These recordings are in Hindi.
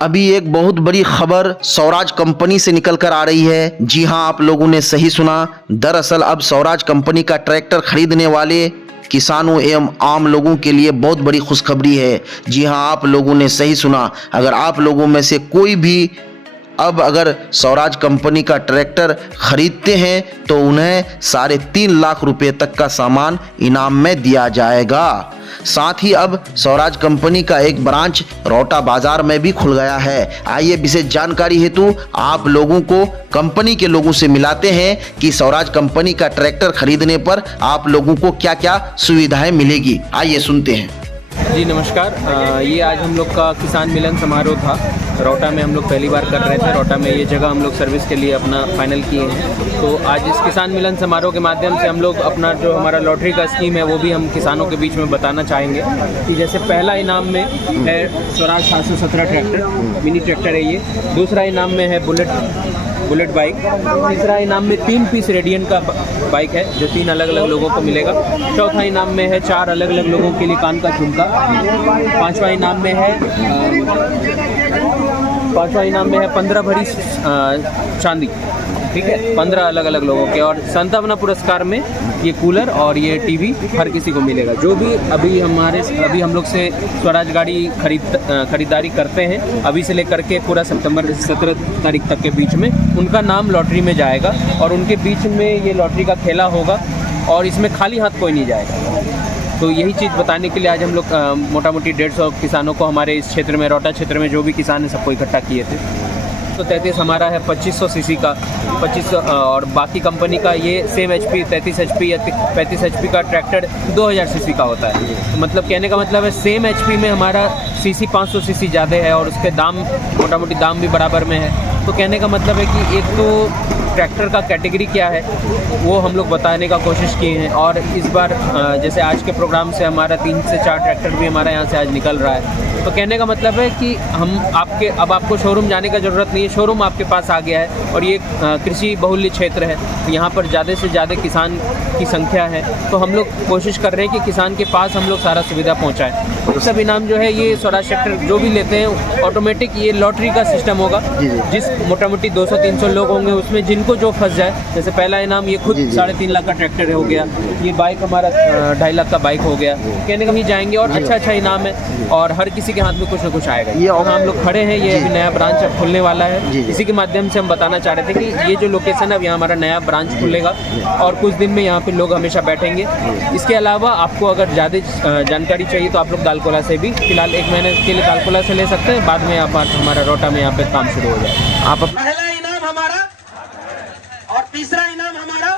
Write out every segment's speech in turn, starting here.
अभी एक बहुत बड़ी खबर स्वराज कंपनी से निकल कर आ रही है। जी हां, आप लोगों ने सही सुना। दरअसल अब स्वराज कंपनी का ट्रैक्टर खरीदने वाले किसानों एवं आम लोगों के लिए बहुत बड़ी खुशखबरी है। जी हां, आप लोगों ने सही सुना। अगर आप लोगों में से कोई भी अब अगर स्वराज कंपनी का ट्रैक्टर खरीदते हैं तो उन्हें 3.5 लाख रुपए तक का सामान इनाम में दिया जाएगा। साथ ही अब स्वराज कंपनी का एक ब्रांच रोहटा बाजार में भी खुल गया है। आइए विशेष जानकारी हेतु आप लोगों को कंपनी के लोगों से मिलाते हैं कि स्वराज कंपनी का ट्रैक्टर खरीदने पर आप लोगों को क्या क्या सुविधाएं मिलेगी। आइए सुनते हैं। जी नमस्कार। ये आज हम लोग का किसान मिलन समारोह था। रोहटा में हम लोग पहली बार कर रहे थे। रोहटा में ये जगह हम लोग सर्विस के लिए अपना फाइनल किए हैं। तो आज इस किसान मिलन समारोह के माध्यम से हम लोग अपना जो हमारा लॉटरी का स्कीम है वो भी हम किसानों के बीच में बताना चाहेंगे कि जैसे पहला इनाम में है स्वराज 717 ट्रैक्टर, मिनी ट्रैक्टर है ये। दूसरा इनाम में है बुलेट बाइक। तीसरा इनाम में 3 पीस रेडियन का बाइक है जो 3 अलग अलग लोगों को मिलेगा। चौथा इनाम में है 4 अलग अलग लोगों के लिए कान का झुमका। पांचवा इनाम में है 15 भरी चांदी। ठीक है, 15 अलग अलग लोगों के। और 57 पुरस्कार में ये कूलर और ये टीवी हर किसी को मिलेगा। जो भी अभी हम लोग से स्वराज गाड़ी खरीदारी करते हैं अभी से लेकर के पूरा सितंबर 17 तारीख तक के बीच में उनका नाम लॉटरी में जाएगा और उनके बीच में ये लॉटरी का खेला होगा और इसमें खाली हाथ कोई नहीं जाएगा। तो यही चीज़ बताने के लिए आज हम लोग मोटा मोटी 150 किसानों को हमारे इस क्षेत्र में, रोहटा क्षेत्र में जो भी किसान है सबको इकट्ठा किए थे। तो 33 हमारा है 2500 सीसी का 2500 और बाकी कंपनी का ये सेम HP 33 HP या 35 HP का ट्रैक्टर 2000 सीसी का होता है। तो मतलब कहने का मतलब है सेम HP में हमारा सीसी 500 सीसी ज़्यादा है और उसके दाम मोटा मोटी दाम भी बराबर में है। तो कहने का मतलब है कि एक तो ट्रैक्टर का कैटेगरी क्या है वो हम लोग बताने का कोशिश किए हैं। और इस बार जैसे आज के प्रोग्राम से हमारा 3 से 4 ट्रैक्टर भी हमारा यहाँ से आज निकल रहा है। तो कहने का मतलब है कि अब आपको शोरूम जाने का ज़रूरत नहीं है, शोरूम आपके पास आ गया है। और ये कृषि बहुल्य क्षेत्र है तो यहाँ पर ज़्यादा से ज़्यादा किसान की संख्या है। तो हम लोग कोशिश कर रहे हैं कि किसान के पास हम लोग सारा सुविधा पहुँचाएँ। सब इनाम जो है ये स्वराज ट्रैक्टर जो भी लेते हैं ऑटोमेटिक ये लॉटरी का सिस्टम होगा। जिस मोटा मोटी 200-300 लोग होंगे उसमें जिनको जो फंस जाए, जैसे पहला इनाम ये खुद 3.5 लाख का ट्रैक्टर हो गया, ये बाइक हमारा 2.5 लाख का बाइक हो गया। कहने का भी जाएंगे और अच्छा इनाम है और हर किसी के हाथ में कुछ ना कुछ आएगा। ये और हम लोग खड़े हैं, ये अभी नया ब्रांच अब खुलने वाला है। इसी के माध्यम से हम बताना चाह रहे थे कि ये जो लोकेशन है अब यहाँ हमारा नया ब्रांच खुलेगा और कुछ दिन में यहाँ पे लोग हमेशा बैठेंगे। इसके अलावा आपको अगर ज़्यादा जानकारी चाहिए तो आप लोग दालकोला से भी फिलहाल 1 महीने के लिए दालकोला से ले सकते हैं। बाद में आप हमारा रोहटा में यहाँ पे काम शुरू हो जाए। आप पहला इनाम हमारा और तीसरा इनाम हमारा।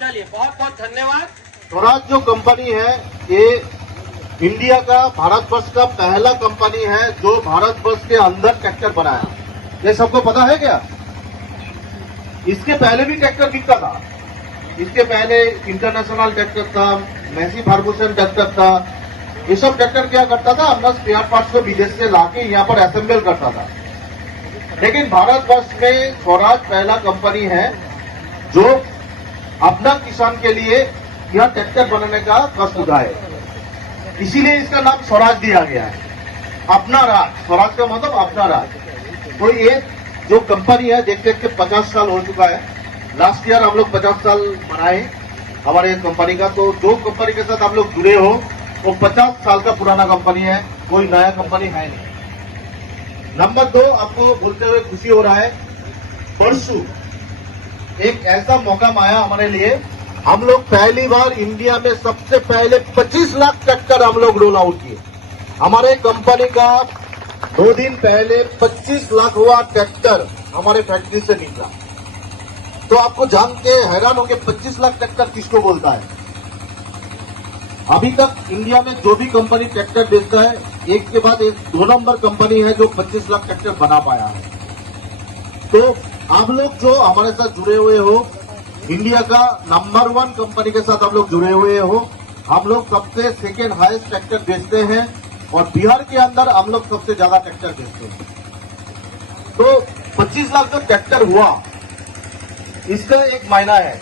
चलिए बहुत बहुत धन्यवाद। स्वराज जो कंपनी है ये इंडिया का, भारतवर्ष का पहला कंपनी है जो भारतवर्ष के अंदर ट्रैक्टर बनाया। ये सबको पता है क्या? इसके पहले भी ट्रैक्टर बिकता था। इसके पहले इंटरनेशनल ट्रैक्टर था, मैसी फार्गुसन ट्रैक्टर था। ये सब ट्रैक्टर क्या करता था, अपना स्पेयर पार्ट्स को विदेश से लाके यहाँ पर असेंबल करता था। लेकिन भारतवर्ष में स्वराज पहला कंपनी है जो अपना किसान के लिए यह ट्रैक्टर बनाने का कष्ट उठाए। इसीलिए इसका नाम स्वराज दिया गया है, अपना राज। स्वराज का मतलब अपना राज। तो ये जो कंपनी है देखते देखते 50 साल हो चुका है। लास्ट ईयर हम लोग 50 साल मनाए हमारे कंपनी का। तो जो कंपनी के साथ आप लोग जुड़े हो वो 50 साल का पुराना कंपनी है, कोई नया कंपनी है नहीं। नंबर 2, आपको बोलते हुए खुशी हो रहा है, परसों एक ऐसा मौका आया हमारे लिए। हम लोग पहली बार इंडिया में सबसे पहले 25 लाख ट्रैक्टर हम लोग रोल आउट किए। हमारे कंपनी का 2 दिन पहले 25 लाख हुआ ट्रैक्टर हमारे फैक्ट्री से निकला। तो आपको जान के हैरान होंगे 25 लाख ट्रैक्टर किसको बोलता है। अभी तक इंडिया में जो भी कंपनी ट्रैक्टर बेचता है एक के बाद एक 2 नंबर कंपनी है जो 25 लाख ट्रैक्टर बना पाया है। तो आप लोग जो हमारे साथ जुड़े हुए हो, इंडिया का नंबर 1 कंपनी के साथ आप लोग जुड़े हुए हो। हम लोग सबसे सेकेंड हाईएस्ट ट्रैक्टर बेचते हैं और बिहार के अंदर हम लोग सबसे ज्यादा ट्रैक्टर बेचते हैं। तो 25 लाख जो ट्रैक्टर हुआ इसका एक मायना है।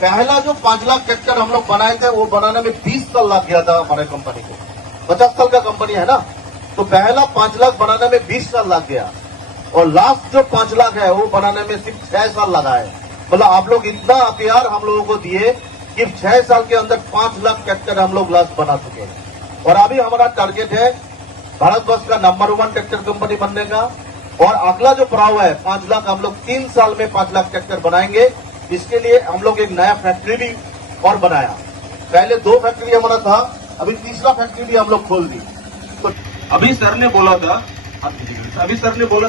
पहला जो 5 लाख ट्रैक्टर हम लोग बनाए थे वो बनाने में 20 साल लग गया था हमारे कंपनी को। 50 साल का कंपनी है ना, तो पहला 5 लाख बनाने में 20 साल लग गया और लास्ट जो 5 लाख है वो बनाने में सिर्फ 6 साल लगा है। मतलब आप लोग इतना प्यार हम लोगों को दिए कि 6 साल के अंदर 5 लाख ट्रैक्टर हम लोग लास्ट बना चुके हैं। और अभी हमारा टारगेट है भारतवर्ष का नंबर 1 ट्रैक्टर कंपनी बनने का। और अगला जो पड़ाव है 5 लाख, हम लोग 3 साल में 5 लाख ट्रैक्टर बनाएंगे। इसके लिए हम लोग एक नया फैक्ट्री भी और बनाया। पहले 2 फैक्ट्री हमारा था, अभी तीसरा फैक्ट्री भी हम लोग खोल दी। तो अभी सर ने बोला था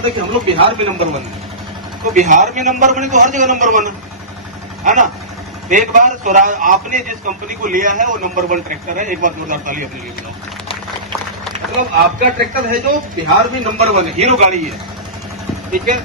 कि हम लोग बिहार में नंबर 1 है। तो बिहार में नंबर 1 है तो हर जगह नंबर 1 है ना। तो एक बार स्वराज आपने जिस कंपनी को लिया है वो नंबर 1 ट्रैक्टर है। एक बार जोरदार ताली अपने लिए बनाओ। मतलब आपका ट्रैक्टर है जो बिहार में नंबर 1 है, हीरो गाड़ी है, ठीक है।